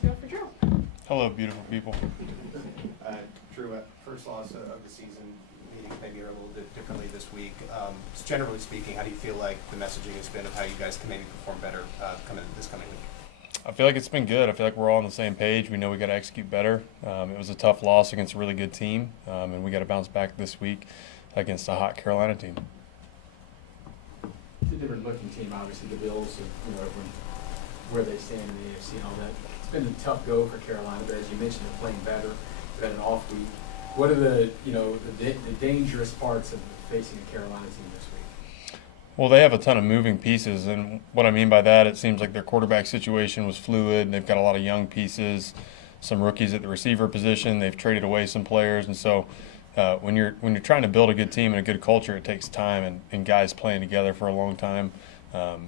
to go for Drew. Hello, beautiful people. Drew, first loss of the season, meetings maybe are a little bit differently this week. Generally speaking, how do you feel like the messaging has been of how you guys can maybe perform better this coming week? I feel like it's been good. I feel like we're all on the same page. We know we got to execute better. It was a tough loss against a really good team, and we got to bounce back this week against a hot Carolina team. It's a different looking team, obviously. The Bills, where they stand in the AFC and all that. It's been a tough go for Carolina, but as you mentioned, they're playing better. They've had an off week. What are the dangerous parts of facing a Carolina team this week? Well, they have a ton of moving pieces, and what I mean by that, it seems like their quarterback situation was fluid, and they've got a lot of young pieces, some rookies at the receiver position. They've traded away some players, and so when you're trying to build a good team and a good culture, it takes time and guys playing together for a long time.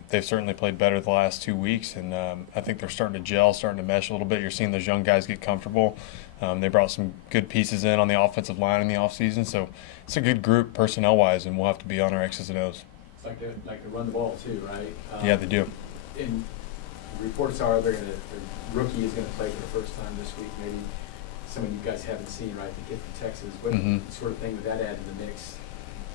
They've certainly played better the last 2 weeks, and I think they're starting to gel, starting to mesh a little bit. You're seeing those young guys get comfortable. They brought some good pieces in on the offensive line in the offseason, so it's a good group personnel-wise, and we'll have to be on our X's and O's. It's like they run the ball too, right? Yeah, they do. And reports are the rookie is going to play for the first time this week. Maybe someone you guys haven't seen, right? The kid from Texas. What sort of thing would that add to the mix?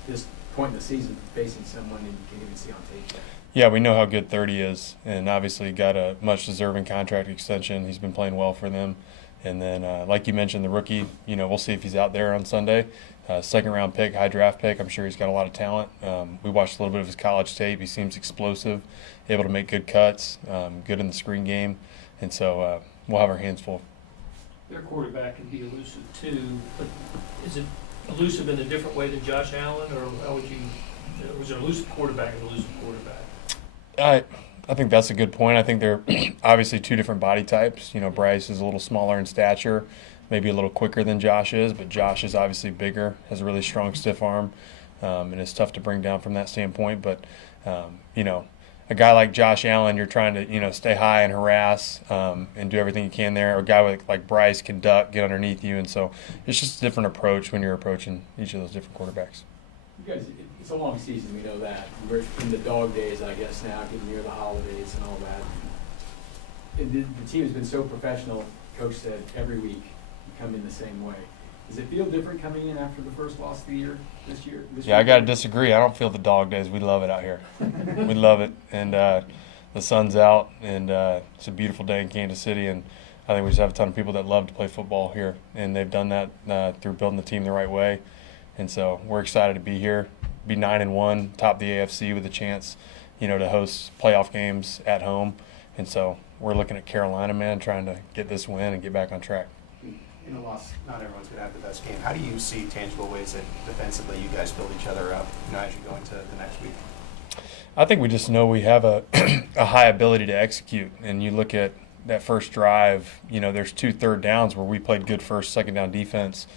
This point in the season, facing someone and you can't even see on tape. Yeah, we know how good 30 is, and obviously got a much deserving contract extension. He's been playing well for them. And then, like you mentioned, the rookie, we'll see if he's out there on Sunday. Second-round pick, high draft pick. I'm sure he's got a lot of talent. We watched a little bit of his college tape. He seems explosive, able to make good cuts, good in the screen game. And so we'll have our hands full. Their quarterback can be elusive too, but is it elusive in a different way than Josh Allen, or how would you? Was it elusive quarterback and elusive quarterback? I think that's a good point. I think they're obviously two different body types. Bryce is a little smaller in stature, maybe a little quicker than Josh is, but Josh is obviously bigger, has a really strong stiff arm, and it's tough to bring down from that standpoint. But a guy like Josh Allen, you're trying to stay high and harass and do everything you can there. A guy like Bryce can duck, get underneath you, and so it's just a different approach when you're approaching each of those different quarterbacks. You guys, it's a long season, we know that. We're in the dog days, I guess, now, getting near the holidays and all that. And the team has been so professional, Coach said, every week you come in the same way. Does it feel different coming in after the first loss of the year this year? I got to disagree. I don't feel the dog days. We love it out here. We love it. And the sun's out, and it's a beautiful day in Kansas City. And I think we just have a ton of people that love to play football here. And they've done that through building the team the right way. And so we're excited to be here, be 9-1, top the AFC with a chance, to host playoff games at home. And so we're looking at Carolina, man, trying to get this win and get back on track. In a loss, not everyone's going to have the best game. How do you see tangible ways that defensively you guys build each other up, as you go into the next week? I think we just know we have a high ability to execute. And you look at that first drive, there's 2 third downs where we played good first, second down defense,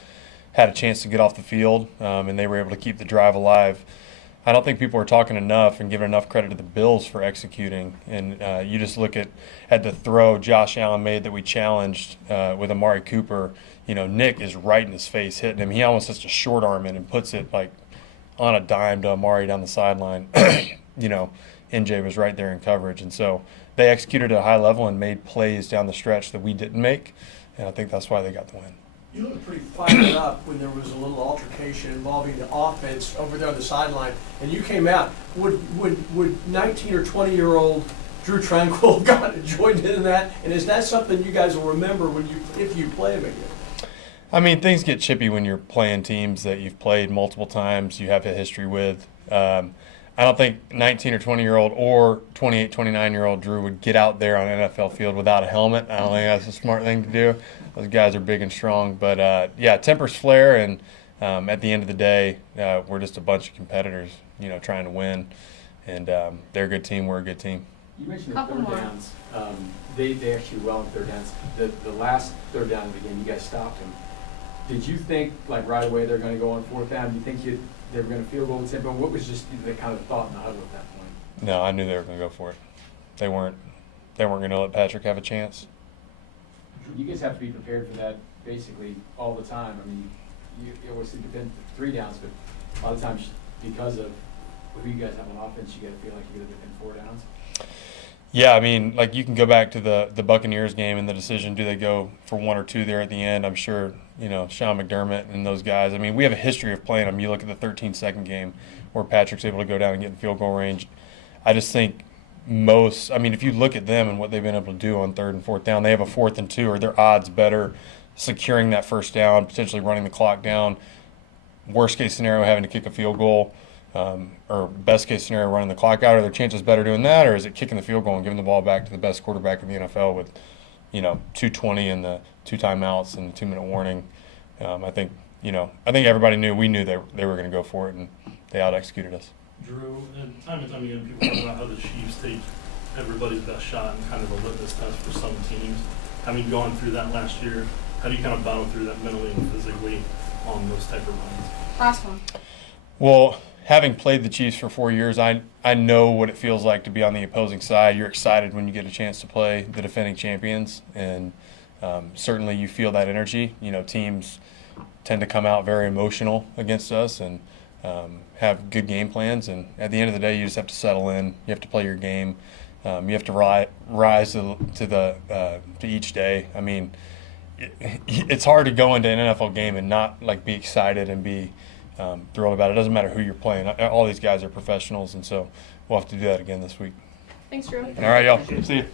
had a chance to get off the field, and they were able to keep the drive alive. I don't think people are talking enough and giving enough credit to the Bills for executing. And you just look at the throw Josh Allen made that we challenged with Amari Cooper. Nick is right in his face hitting him. He almost has to short arm it and puts it like on a dime to Amari down the sideline. NJ was right there in coverage. And so they executed at a high level and made plays down the stretch that we didn't make. And I think that's why they got the win. You looked pretty fired up when there was a little altercation involving the offense over there on the sideline, and you came out. Would 19 or 20-year-old Drue Tranquill have gotten joined in that? And is that something you guys will remember if you play him again? I mean, things get chippy when you're playing teams that you've played multiple times, you have a history with. I don't think 19 or 20-year-old or 28, 29-year-old Drue would get out there on an NFL field without a helmet. I don't think that's a smart thing to do. Those guys are big and strong. But, tempers flare, and at the end of the day, we're just a bunch of competitors, trying to win. And they're a good team. We're a good team. You mentioned the third downs. They actually well in third downs. The last third down of the game, you guys stopped them. Did you think, right away, they're going to go on fourth down? Do you think they were going to field goal and tempo? What was just the kind of thought in the huddle at that point? No, I knew they were going to go for it. They weren't going to let Patrick have a chance. You guys have to be prepared for that basically all the time. I mean, you always think of 3 downs, but a lot of times because of who you guys have on offense, you got to feel like you got to defend 4 downs. Yeah, I mean, like you can go back to the Buccaneers game and the decision: do they go for 1 or 2 there at the end? I'm sure Sean McDermott and those guys. I mean, we have a history of playing them. You look at the 13-second game where Patrick's able to go down and get in field goal range. I just think I mean, if you look at them and what they've been able to do on 3rd and 4th down, they have a 4th and 2, or their odds better securing that first down, potentially running the clock down. Worst case scenario, having to kick a field goal. Or best case scenario, running the clock out. Are their chances better doing that, or is it kicking the field goal and giving the ball back to the best quarterback in the NFL with, 2:20 and the 2 timeouts and the 2-minute warning? I think everybody knew we knew they were going to go for it, and they out executed us. Drew, and time and time again, people talk about how the Chiefs take everybody's best shot and kind of a litmus test for some teams. Having gone through that last year, how do you kind of battle through that mentally and physically on those type of runs? Last one. Well, having played the Chiefs for 4 years, I know what it feels like to be on the opposing side. You're excited when you get a chance to play the defending champions, and certainly you feel that energy. Teams tend to come out very emotional against us and have good game plans. And at the end of the day, you just have to settle in. You have to play your game. You have to rise to each day. I mean, it's hard to go into an NFL game and not be excited and be thrilled about it. It doesn't matter who you're playing. All these guys are professionals, and so we'll have to do that again this week. Thanks, Drew. All right, y'all. See you.